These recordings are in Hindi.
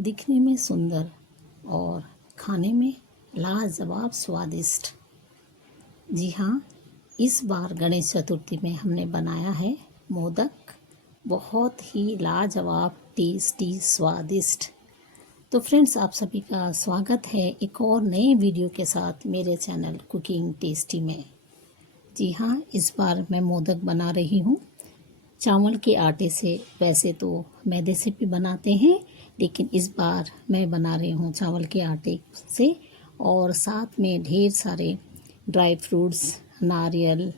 दिखने में सुंदर और खाने में लाजवाब स्वादिष्ट। जी हाँ, इस बार गणेश चतुर्थी में हमने बनाया है मोदक, बहुत ही लाजवाब, टेस्टी, स्वादिष्ट। तो फ्रेंड्स, आप सभी का स्वागत है एक और नए वीडियो के साथ मेरे चैनल कुकिंग टेस्टी में। जी हाँ, इस बार मैं मोदक बना रही हूँ चावल के आटे से। वैसे तो मैदे से भी बनाते हैं, लेकिन इस बार मैं बना रही हूँ चावल के आटे से, और साथ में ढेर सारे ड्राई फ्रूट्स, नारियल,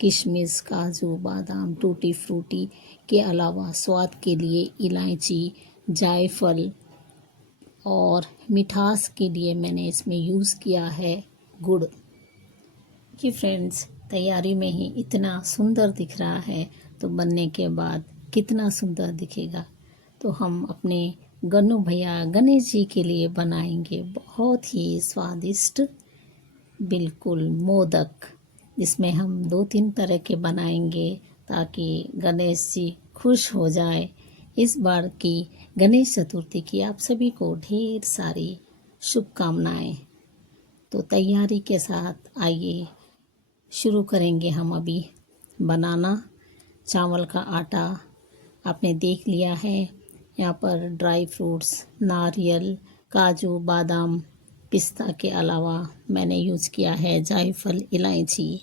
किशमिश, काजू, बादाम, टूटी फ्रूटी के अलावा स्वाद के लिए इलायची, जायफल, और मिठास के लिए मैंने इसमें यूज़ किया है गुड़। कि फ्रेंड्स, तैयारी में ही इतना सुंदर दिख रहा है, तो बनने के बाद कितना सुंदर दिखेगा। तो हम अपने गन्नू भैया गणेश जी के लिए बनाएंगे बहुत ही स्वादिष्ट बिल्कुल मोदक, जिसमें हम 2-3 तरह के बनाएंगे ताकि गणेश जी खुश हो जाए। इस बार की गणेश चतुर्थी की आप सभी को ढेर सारी शुभकामनाएं। तो तैयारी के साथ आइए शुरू करेंगे हम अभी बनाना। चावल का आटा आपने देख लिया है। यहाँ पर ड्राई फ्रूट्स, नारियल, काजू, बादाम, पिस्ता के अलावा मैंने यूज़ किया है जायफल, इलायची।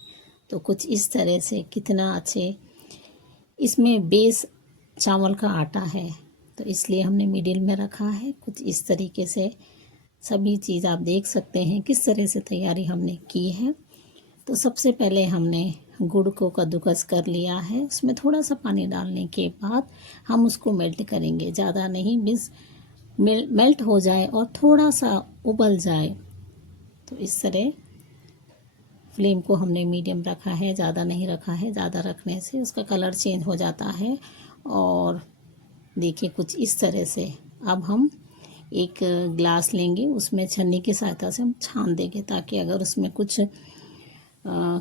तो कुछ इस तरह से कितना अच्छे इसमें बेस चावल का आटा है, तो इसलिए हमने मिडिल में रखा है। कुछ इस तरीके से सभी चीज़ आप देख सकते हैं किस तरह से तैयारी हमने की है। तो सबसे पहले हमने गुड़ को कद्दूकस कर लिया है। उसमें थोड़ा सा पानी डालने के बाद हम उसको मेल्ट करेंगे, ज़्यादा नहीं, बस मेल्ट हो जाए और थोड़ा सा उबल जाए। तो इस तरह फ्लेम को हमने मीडियम रखा है, ज़्यादा नहीं रखा है। ज़्यादा रखने से उसका कलर चेंज हो जाता है। और देखिए कुछ इस तरह से अब हम एक ग्लास लेंगे, उसमें छन्नी की सहायता से हम छान देंगे, ताकि अगर उसमें कुछ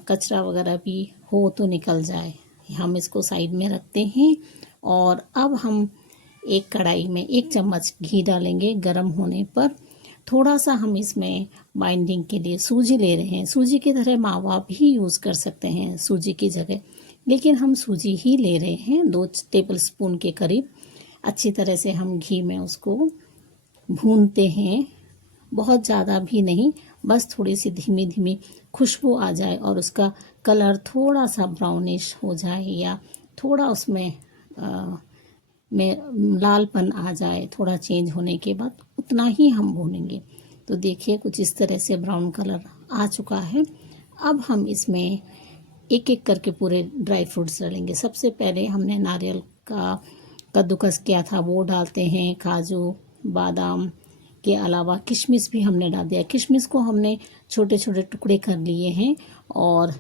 कचरा वगैरह भी हो तो निकल जाए। हम इसको साइड में रखते हैं। और अब हम एक कढ़ाई में 1 चम्मच घी डालेंगे। गरम होने पर थोड़ा सा हम इसमें बाइंडिंग के लिए सूजी ले रहे हैं। सूजी की तरह मावा भी यूज़ कर सकते हैं सूजी की जगह, लेकिन हम सूजी ही ले रहे हैं। 2 टेबल स्पून के करीब अच्छी तरह से हम घी में उसको भूनते हैं। बहुत ज़्यादा भी नहीं, बस थोड़ी सी धीमी धीमी खुशबू आ जाए और उसका कलर थोड़ा सा ब्राउनिश हो जाए, या थोड़ा उसमें में लालपन आ जाए, थोड़ा चेंज होने के बाद उतना ही हम भूनेंगे। तो देखिए कुछ इस तरह से ब्राउन कलर आ चुका है। अब हम इसमें एक एक करके पूरे ड्राई फ्रूट्स डालेंगे। सबसे पहले हमने नारियल का कद्दूकस किया था वो डालते हैं। काजू, बादाम के अलावा किशमिश भी हमने डाल दिया। किशमिश को हमने छोटे छोटे टुकड़े कर लिए हैं, और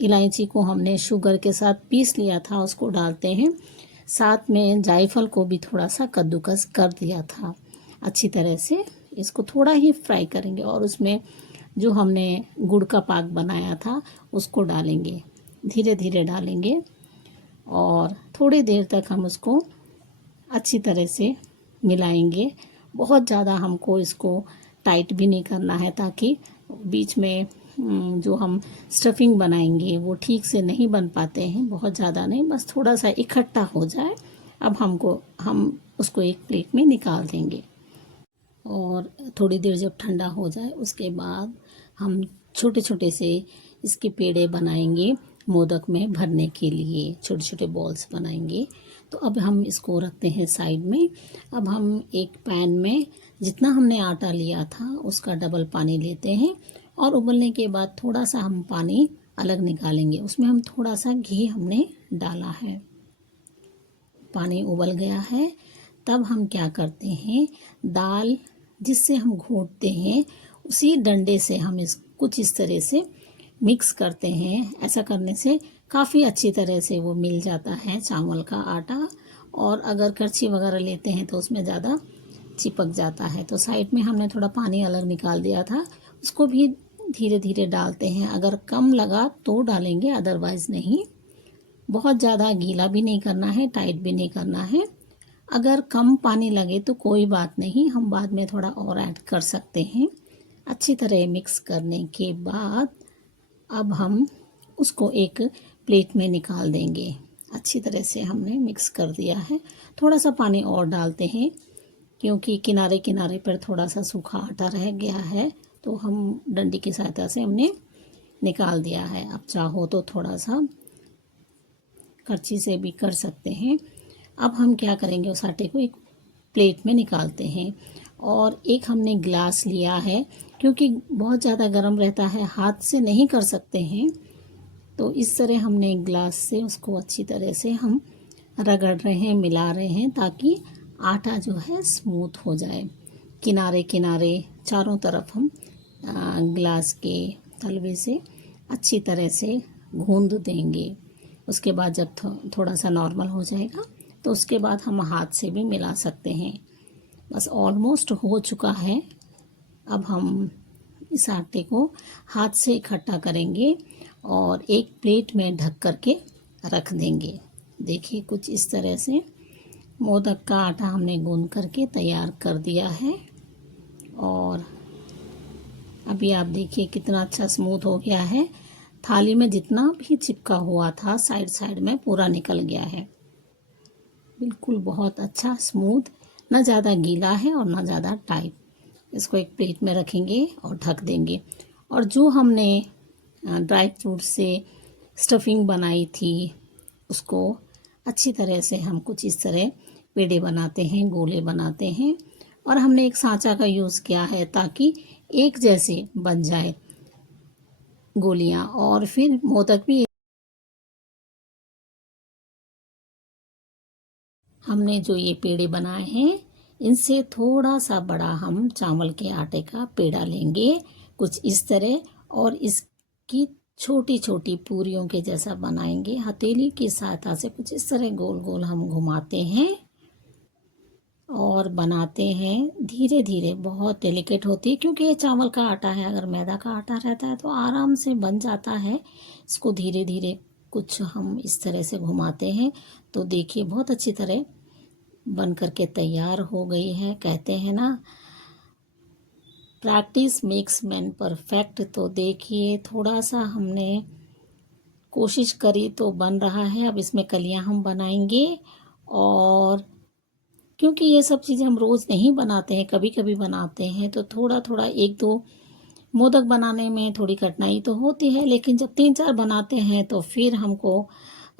इलायची को हमने शुगर के साथ पीस लिया था, उसको डालते हैं। साथ में जायफल को भी थोड़ा सा कद्दूकस कर दिया था। अच्छी तरह से इसको थोड़ा ही फ्राई करेंगे, और उसमें जो हमने गुड़ का पाक बनाया था उसको डालेंगे, धीरे धीरे डालेंगे, और थोड़ी देर तक हम उसको अच्छी तरह से मिलाएंगे। बहुत ज़्यादा हमको इसको टाइट भी नहीं करना है, ताकि बीच में जो हम स्टफिंग बनाएंगे वो ठीक से नहीं बन पाते हैं। बहुत ज़्यादा नहीं, बस थोड़ा सा इकट्ठा हो जाए। अब हम उसको एक प्लेट में निकाल देंगे, और थोड़ी देर जब ठंडा हो जाए उसके बाद हम छोटे छोटे से इसके पेड़े बनाएंगे मोदक में भरने के लिए। छोटे छोटे बॉल्स बनाएंगे। तो अब हम इसको रखते हैं साइड में। अब हम एक पैन में जितना हमने आटा लिया था उसका डबल पानी लेते हैं, और उबलने के बाद थोड़ा सा हम पानी अलग निकालेंगे। उसमें हम थोड़ा सा घी हमने डाला है। पानी उबल गया है, तब हम क्या करते हैं, दाल जिससे हम घोटते हैं उसी डंडे से हम कुछ इस तरह से मिक्स करते हैं। ऐसा करने से काफ़ी अच्छी तरह से वो मिल जाता है चावल का आटा। और अगर करछी वगैरह लेते हैं तो उसमें ज़्यादा चिपक जाता है। तो साइड में हमने थोड़ा पानी अलग निकाल दिया था, उसको भी धीरे धीरे डालते हैं। अगर कम लगा तो डालेंगे, अदरवाइज़ नहीं। बहुत ज़्यादा गीला भी नहीं करना है, टाइट भी नहीं करना है। अगर कम पानी लगे तो कोई बात नहीं, हम बाद में थोड़ा और ऐड कर सकते हैं। अच्छी तरह मिक्स करने के बाद अब हम उसको एक प्लेट में निकाल देंगे। अच्छी तरह से हमने मिक्स कर दिया है। थोड़ा सा पानी और डालते हैं क्योंकि किनारे किनारे पर थोड़ा सा सूखा आटा रह गया है, तो हम डंडी की सहायता से हमने निकाल दिया है। अब चाहो तो थोड़ा सा करछी से भी कर सकते हैं। अब हम क्या करेंगे, उस आटे को एक प्लेट में निकालते हैं और एक हमने ग्लास लिया है, क्योंकि बहुत ज़्यादा गर्म रहता है, हाथ से नहीं कर सकते हैं, तो इस तरह हमने ग्लास से उसको अच्छी तरह से हम रगड़ रहे हैं, मिला रहे हैं, ताकि आटा जो है स्मूथ हो जाए। किनारे किनारे चारों तरफ हम ग्लास के तलवे से अच्छी तरह से गूंद देंगे। उसके बाद जब थोड़ा सा नॉर्मल हो जाएगा तो उसके बाद हम हाथ से भी मिला सकते हैं। बस ऑलमोस्ट हो चुका है। अब हम इस आटे को हाथ से इकट्ठा करेंगे और एक प्लेट में ढक करके रख देंगे। देखिए कुछ इस तरह से मोदक का आटा हमने गूंद करके तैयार कर दिया है और अभी आप देखिए कितना अच्छा स्मूथ हो गया है। थाली में जितना भी चिपका हुआ था साइड साइड में पूरा निकल गया है। बिल्कुल बहुत अच्छा स्मूथ, ना ज़्यादा गीला है और ना ज़्यादा टाइट। इसको एक प्लेट में रखेंगे और ढक देंगे। और जो हमने ड्राई फ्रूट से स्टफिंग बनाई थी उसको अच्छी तरह से हम कुछ इस तरह पेड़े बनाते हैं, गोले बनाते हैं, और हमने एक सांचा का यूज़ किया है ताकि एक जैसे बन जाए गोलियां। और फिर मोदक भी हमने जो ये पेड़े बनाए हैं इनसे थोड़ा सा बड़ा हम चावल के आटे का पेड़ा लेंगे कुछ इस तरह, और इसकी छोटी छोटी पूरियों के जैसा बनाएंगे। हथेली की सहायता से कुछ इस तरह गोल गोल हम घुमाते हैं और बनाते हैं धीरे धीरे। बहुत डेलिकेट होती है क्योंकि ये चावल का आटा है, अगर मैदा का आटा रहता है तो आराम से बन जाता है। इसको धीरे धीरे कुछ हम इस तरह से घुमाते हैं तो देखिए बहुत अच्छी तरह बन करके तैयार हो गई है। कहते हैं ना, प्रैक्टिस मेक्स मैन परफेक्ट। तो देखिए थोड़ा सा हमने कोशिश करी तो बन रहा है। अब इसमें कलियां हम बनाएंगे, और क्योंकि ये सब चीज़ें हम रोज़ नहीं बनाते हैं, कभी कभी बनाते हैं, तो थोड़ा थोड़ा एक दो मोदक बनाने में थोड़ी कठिनाई तो होती है, लेकिन जब 3-4 बनाते हैं तो फिर हमको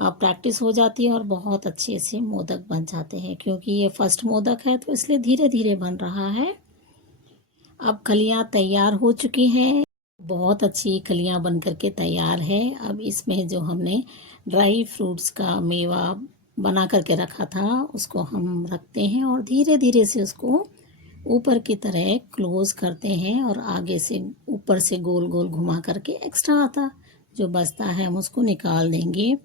प्रैक्टिस हो जाती है और बहुत अच्छे से मोदक बन जाते हैं। क्योंकि ये फर्स्ट मोदक है तो इसलिए धीरे धीरे बन रहा है। अब कलियां तैयार हो चुकी हैं, बहुत अच्छी कलियां बन करके तैयार है। अब इसमें जो हमने ड्राई फ्रूट्स का मेवा बना करके रखा था उसको हम रखते हैं और धीरे धीरे से उसको ऊपर की तरह क्लोज करते हैं और आगे से ऊपर से गोल गोल घुमा करके एक्स्ट्रा आता जो बचता है हम उसको निकाल देंगे।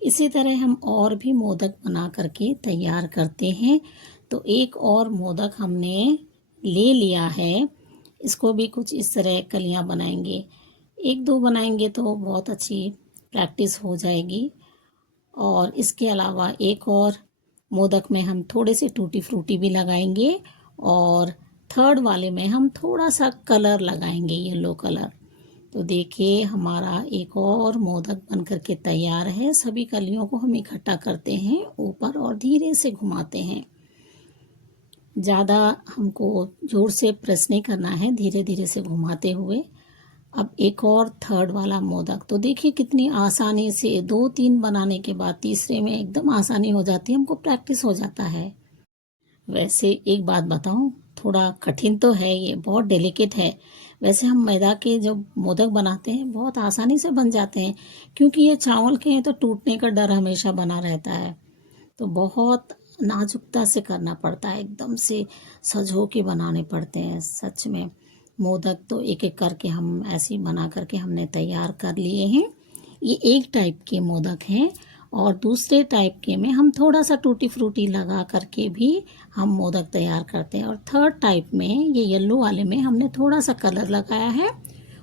इसी तरह हम और भी मोदक बना करके तैयार करते हैं। तो एक और मोदक हमने ले लिया है, इसको भी कुछ इस तरह कलियां बनाएंगे। 1-2 बनाएंगे तो बहुत अच्छी प्रैक्टिस हो जाएगी। और इसके अलावा एक और मोदक में हम थोड़े से टूटी फ्रूटी भी लगाएंगे और थर्ड वाले में हम थोड़ा सा कलर लगाएंगे, येलो कलर। तो देखिए हमारा एक और मोदक बन करके तैयार है। सभी कलियों को हम इकट्ठा करते हैं ऊपर और धीरे से घुमाते हैं। ज़्यादा हमको जोर से प्रेस नहीं करना है, धीरे धीरे से घुमाते हुए। अब एक और थर्ड वाला मोदक, तो देखिए कितनी आसानी से 2-3 बनाने के बाद तीसरे में एकदम आसानी हो जाती है, हमको प्रैक्टिस हो जाता है। वैसे एक बात बताऊं, थोड़ा कठिन तो है, ये बहुत डेलिकेट है। वैसे हम मैदा के जब मोदक बनाते हैं बहुत आसानी से बन जाते हैं, क्योंकि ये चावल के हैं तो टूटने का डर हमेशा बना रहता है। तो बहुत नाजुकता से करना पड़ता है, एकदम से सजो के बनाने पड़ते हैं। सच में मोदक तो एक एक करके हम ऐसे ही बना करके हमने तैयार कर लिए हैं। ये एक टाइप के मोदक हैं, और दूसरे टाइप के में हम थोड़ा सा टूटी फ्रूटी लगा करके भी हम मोदक तैयार करते हैं। और थर्ड टाइप में ये येलो वाले में हमने थोड़ा सा कलर लगाया है।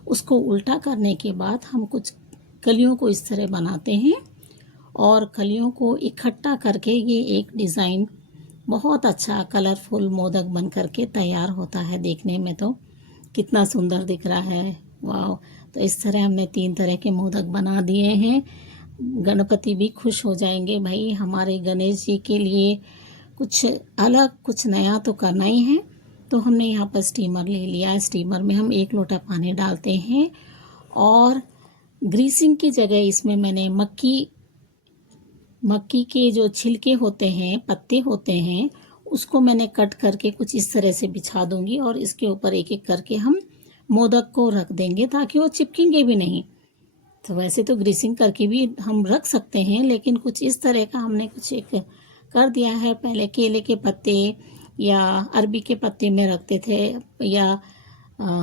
उसको उल्टा करने के बाद हम कुछ कलियों को इस तरह बनाते हैं और कलियों को इकट्ठा करके ये एक डिज़ाइन बहुत अच्छा कलरफुल मोदक बन करके तैयार होता है। देखने में तो कितना सुंदर दिख रहा है, वाह। तो इस तरह हमने 3 तरह के मोदक बना दिए हैं। गणपति भी खुश हो जाएंगे, भाई हमारे गणेश जी के लिए कुछ अलग कुछ नया तो करना ही है। तो हमने यहाँ पर स्टीमर ले लिया है। स्टीमर में हम 1 लोटा पानी डालते हैं और ग्रीसिंग की जगह इसमें मैंने मक्की के जो छिलके होते हैं, पत्ते होते हैं, उसको मैंने कट करके कुछ इस तरह से बिछा दूंगी और इसके ऊपर एक एक करके हम मोदक को रख देंगे ताकि वो चिपकेंगे भी नहीं। तो वैसे तो ग्रीसिंग करके भी हम रख सकते हैं, लेकिन कुछ इस तरह का हमने कुछ एक कर दिया है। पहले केले के पत्ते या अरबी के पत्ते में रखते थे या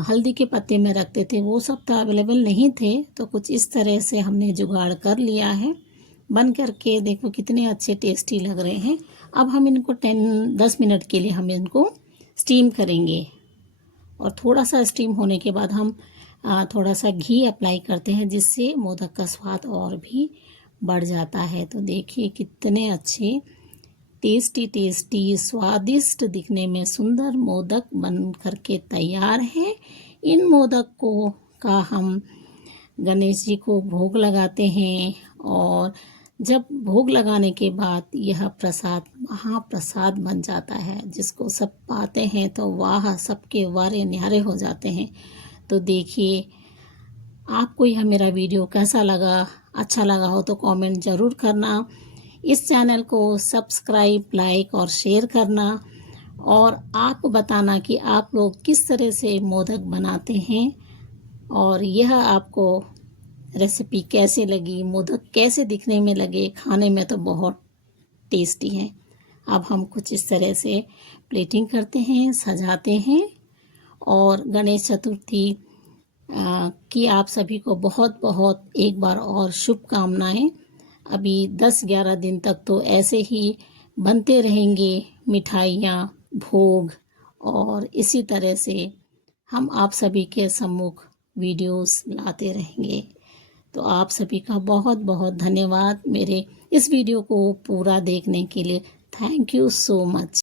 हल्दी के पत्ते में रखते थे, वो सब तो अवेलेबल नहीं थे। तो कुछ इस तरह से हमने जुगाड़ कर लिया है। बन करके देखो कितने अच्छे टेस्टी लग रहे हैं। अब हम इनको 10 मिनट के लिए हम इनको स्टीम करेंगे और थोड़ा सा स्टीम होने के बाद हम थोड़ा सा घी अप्लाई करते हैं, जिससे मोदक का स्वाद और भी बढ़ जाता है। तो देखिए कितने अच्छे टेस्टी स्वादिष्ट दिखने में सुंदर मोदक बन करके तैयार है। इन मोदक का हम गणेश जी को भोग लगाते हैं और जब भोग लगाने के बाद यह प्रसाद महाप्रसाद बन जाता है, जिसको सब पाते हैं तो वाह, सबके वारे न्यारे हो जाते हैं। तो देखिए आपको यह मेरा वीडियो कैसा लगा, अच्छा लगा हो तो कमेंट ज़रूर करना। इस चैनल को सब्सक्राइब, लाइक और शेयर करना और आप बताना कि आप लोग किस तरह से मोदक बनाते हैं और यह आपको रेसिपी कैसे लगी, मोदक कैसे दिखने में लगे। खाने में तो बहुत टेस्टी हैं। अब हम कुछ इस तरह से प्लेटिंग करते हैं, सजाते हैं और गणेश चतुर्थी की आप सभी को बहुत बहुत एक बार और शुभकामनाएं। अभी 10-11 दिन तक तो ऐसे ही बनते रहेंगे मिठाइयाँ, भोग, और इसी तरह से हम आप सभी के सम्मुख वीडियोस लाते रहेंगे। तो आप सभी का बहुत बहुत धन्यवाद मेरे इस वीडियो को पूरा देखने के लिए। Thank you so much.